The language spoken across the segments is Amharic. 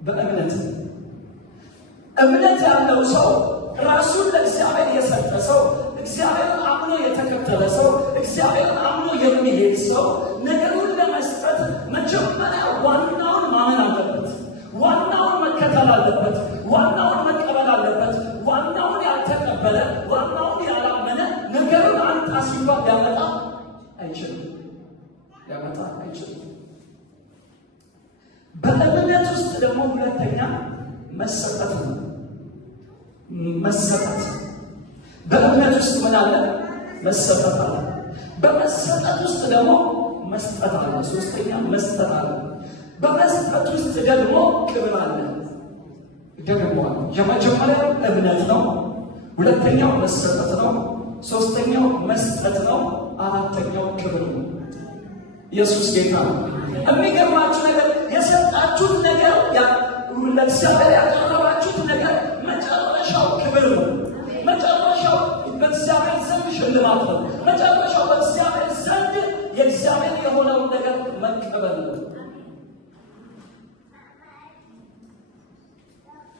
በእምነት እምነት ያለው ሰው ራሱን ለእግዚአብሔር የሰጠ ሰው እግዚአብሔርን አምኖ የተከተለ ሰው እግዚአብሔርን አምኖ የሚሄድ ሰው ነገሩን ለመስጠት መጀመሪያ ዋናውን ማመን አለበት። ዋናውን መከተል አለበት። ዋናውን መቀበል አለበት። ዋናውን ያልተቀበለ ዋናውን ያላመነ ነገሩን አንተ ሲባል ሊያመጣ አይችልም። በእምነት ውስጥ ደግሞ ሁለተኛ መሰጠት ነው። መሰጠት በእምነት ውስጥ ምን አለ? መሰጠት አለ። በመሰጠት ውስጥ ደግሞ መስጠት አለ። ሶስተኛ መስጠት አለ። በመስጠት ውስጥ ደግሞ ክብር አለ። ደግሞ የመጀመሪያው እምነት ነው። ሁለተኛው መሰጠት ነው። ሶስተኛው መስጠት ነው። አራተኛው ክብር ነው። ኢየሱስ ጌታ ነው። የሚገርማችሁ ነገር የሰጣችሁት ነገር ለእግዚአብሔር ያቀረባችሁት ነገር መጨረሻው ክብር ነው። መጨረሻው በእግዚአብሔር ዘንድ ሽልማት ነው። መጨረሻው በእግዚአብሔር ዘንድ የእግዚአብሔር የሆነውን ነገር መቀበል ነው።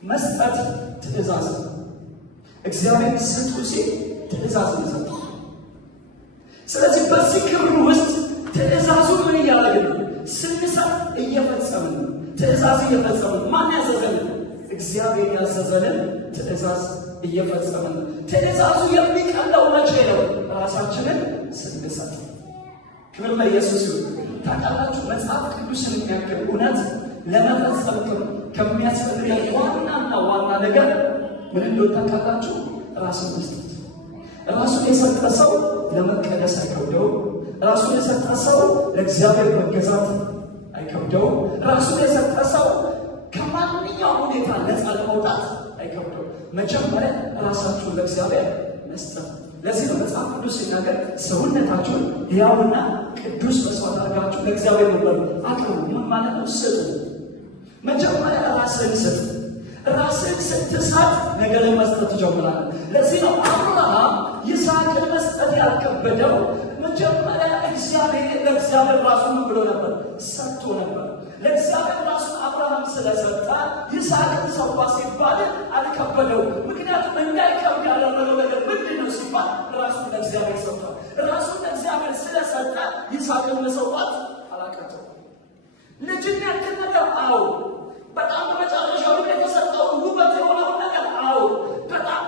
መስጠት ትእዛዝ ነው። እግዚአብሔር ስጡ ሲል ትእዛዝ ነው። ስለዚህ በዚህ ክብር ውስጥ ትእዛዙ ምን እያደረግን ነው? ስንሰጥ እየፈጸምን ነው። ትእዛዝ እየፈጸምን። ማን ያዘዘልን? እግዚአብሔር ያዘዘልን ትእዛዝ እየፈጸምን ነው። ትእዛዙ የሚቀለው መቼ ነው? ራሳችንን ስንሰጥ። ክብር ለኢየሱስ ይሁን። ታውቃላችሁ መጽሐፍ ቅዱስን የሚያክል እውነት ለመፈጸም ከሚያስፈልገን ዋናና ዋና ነገር ምን እንደሆነ ታውቃላችሁ? ራስን መስጠት። ራሱን የሰጠ ሰው ለመቀደስ አይከብደውም። ራሱን የሰጠ ሰው ለእግዚአብሔር መገዛት አይከብደውም። ራሱን የሰጠ ሰው ከማንኛውም ሁኔታ ነፃ ለመውጣት አይከብደውም። መጀመሪያ ራሳችሁን ለእግዚአብሔር መስጠት። ለዚህ ነው መጽሐፍ ቅዱስ ሲናገር ሰውነታችሁን ሕያውና ቅዱስ መስዋዕት አድርጋችሁ ለእግዚአብሔር አቅርቡ። ምን ማለት ነው? ስጡ። መጀመሪያ ራስህን ስጥ። ራስህን ስትሰጥ ነገርን መስጠት ትጀምራለህ። ለዚህ ነው አብርሃም ይስሐቅን መስጠት ያልከበደው። መጀመሪያ ለእግዚአብሔር ራሱን ብሎ ነበር፣ ሰጥቶ ነበር። ለእግዚአብሔር ራሱን አብርሃም ስለሰጠ ይስሐቅን ሰዋ ሲባል አልከበደው። ምክንያቱም እንዳይከብድ ያደረገው ነገር ምንድን ነው ሲባል ራሱን ለእግዚአብሔር ሰጠ። ራሱን ለእግዚአብሔር ስለሰጠ ይስሐቅን መሰዋት አላቃተው። ልጅን ያክል ነገር አዎ፣ በጣም በመጨረሻው የተሰጠውን ውበት የሆነውን ነገር አዎ፣ በጣም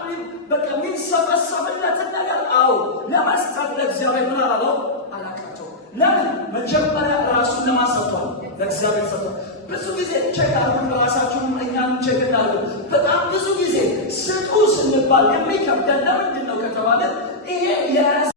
በቃ የሚሰበሰብለትን ነገር አዎ፣ ለመስጠት ለእግዚአብሔር ምን አላለው? አላቃተው። ለምን? መጀመሪያ ራሱን ለማሰጥቷል፣ ለእግዚአብሔር ሰጥቷል። ብዙ ጊዜ ቼክ አድርጉ ራሳችሁን፣ እኛም ቼክ እናድርግ። በጣም ብዙ ጊዜ ስጡ ስንባል የሚከብደን ለምንድን ነው ከተባለ ይሄ